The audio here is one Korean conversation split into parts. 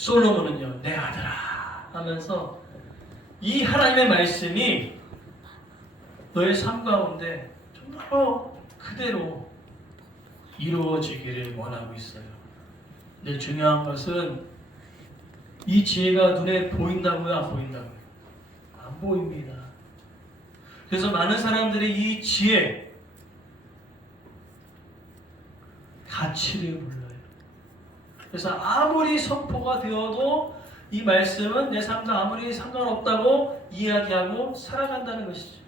솔로몬은요 내 아들아 하면서 이 하나님의 말씀이 너의 삶 가운데 정말로 그대로 이루어지기를 원하고 있어요. 근데 중요한 것은 이 지혜가 눈에 보인다고요, 안 보인다고요? 안 보입니다. 그래서 많은 사람들이 이 지혜 가치를 몰라요. 그래서 아무리 선포가 되어도 이 말씀은 내 삶과 아무리 상관없다고 이야기하고 살아간다는 것이죠.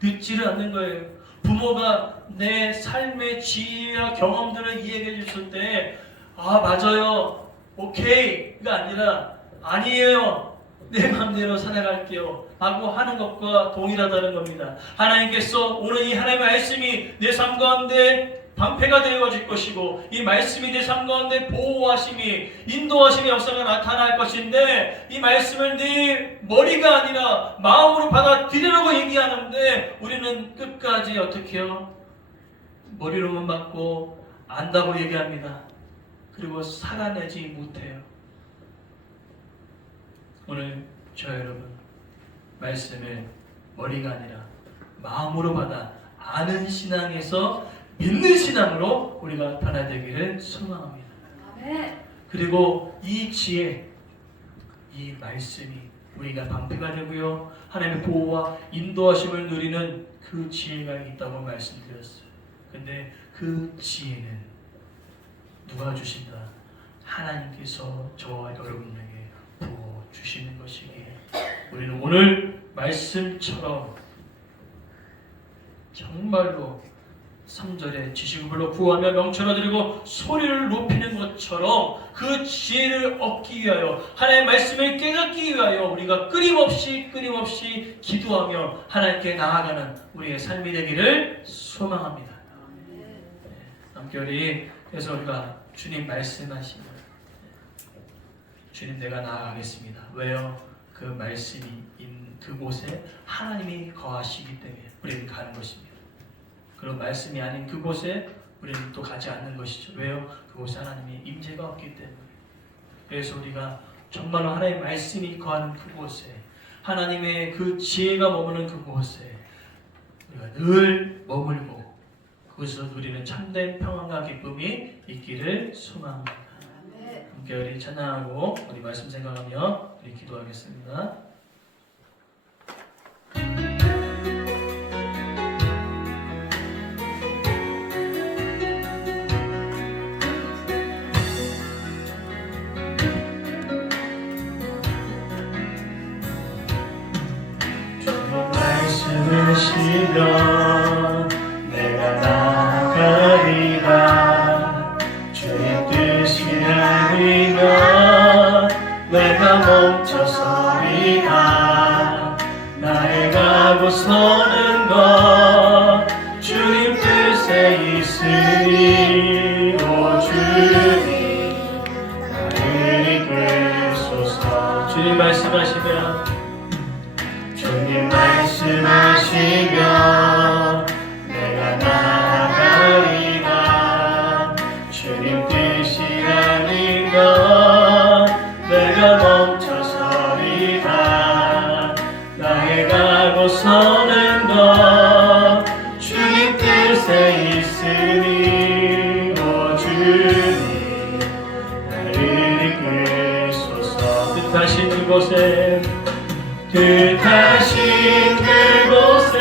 듣지를 않는 거예요. 부모가 내 삶의 지혜와 경험들을 이야기해 줬을 때, 아, 맞아요. 오케이가 아니라, 아니에요. 내 마음대로 살아갈게요. 라고 하는 것과 동일하다는 겁니다. 하나님께서 오늘 이 하나님의 말씀이 내 삶 가운데 방패가 되어질 것이고 이 말씀이 내 삶 가운데 보호하심이 인도하심의 역사가 나타날 것인데 이 말씀을 네 머리가 아니라 마음으로 받아들이라고 얘기하는데 우리는 끝까지 어떻게 해요? 머리로만 받고 안다고 얘기합니다. 그리고 살아내지 못해요. 오늘 저 여러분 말씀을 머리가 아니라 마음으로 받아 아는 신앙에서 믿는 신앙으로 우리가 변화되기를 소망합니다. 그리고 이 지혜, 이 말씀이 우리가 방패가 되고요. 하나님의 보호와 인도하심을 누리는 그 지혜가 있다고 말씀드렸어요. 근데 그 지혜는 누가 주신다? 하나님께서 저와 여러분에게 부어 주시는 것이기에 우리는 오늘 말씀처럼 정말로 3절에 지식을 불러 구하며 명철을 드리고 소리를 높이는 것처럼 그 지혜를 얻기 위하여 하나님의 말씀을 깨닫기 위하여 우리가 끊임없이 끊임없이 기도하며 하나님께 나아가는 우리의 삶이 되기를 소망합니다. 네, 남결이 그래서 우리가 주님 말씀하시면 주님 내가 나아가겠습니다. 왜요? 그 말씀이 있는 그곳에 하나님이 거하시기 때문에 우리는 가는 것입니다. 그런 말씀이 아닌 그곳에 우리는 또 가지 않는 것이죠. 왜요? 그곳에 하나님의 임재가 없기 때문에. 그래서 우리가 정말로 하나님의 말씀이 거하는 그곳에 하나님의 그 지혜가 머무는 그곳에 우리가 늘 머물고 그곳에서 누리는 참된 평안과 기쁨이 있기를 소망합니다. 함께 우리 찬양하고 우리 말씀 생각하며 우리 기도하겠습니다. 말씀하시면 내가 나아가리라. 주의 뜻이 아니면 내가 멈춰서리라. 나의 가고 서는 것 주님 뜻에 있으니 뜻하신 그곳에 뜻하신 그곳에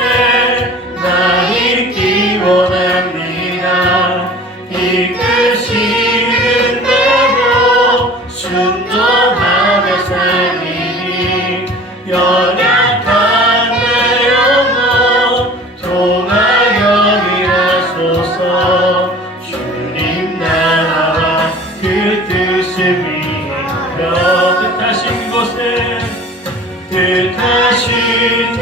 나 있기 원합니다 뜻하신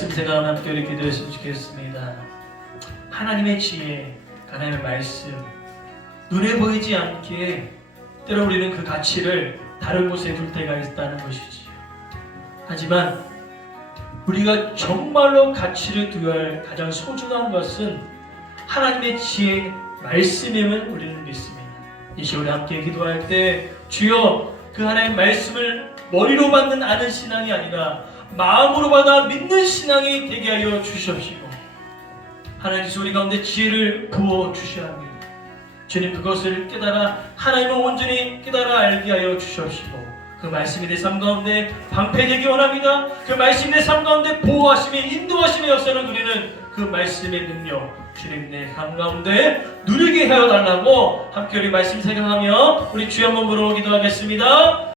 함께 우리 기도했으면 좋겠습니다. 하나님의 지혜, 하나님의 말씀, 눈에 보이지 않게 때로 우리는 그 가치를 다른 곳에 둘 때가 있다는 것이지요. 하지만 우리가 정말로 가치를 두어야 할 가장 소중한 것은 하나님의 지혜, 말씀임을 우리는 믿습니다. 이 시간에 함께 기도할 때 주여 그 하나님의 말씀을 머리로 받는 아는 신앙이 아니라 마음으로 받아 믿는 신앙이 되게 하여 주시옵시고 하나님 소리 가운데 지혜를 부어 주셔야 합니다. 주님 그것을 깨달아 하나님을 온전히 깨달아 알게 하여 주시옵시고 그 말씀이 내 삶 가운데 방패되기 원합니다. 그 말씀이 내 삶 가운데 보호하심이 인도하심의 역사를 누리는 그 말씀의 능력 주님 내 삶 가운데 누리게 하여 달라고 함께 우리 말씀 생각하며 우리 주여 한번 부르고 기도하겠습니다.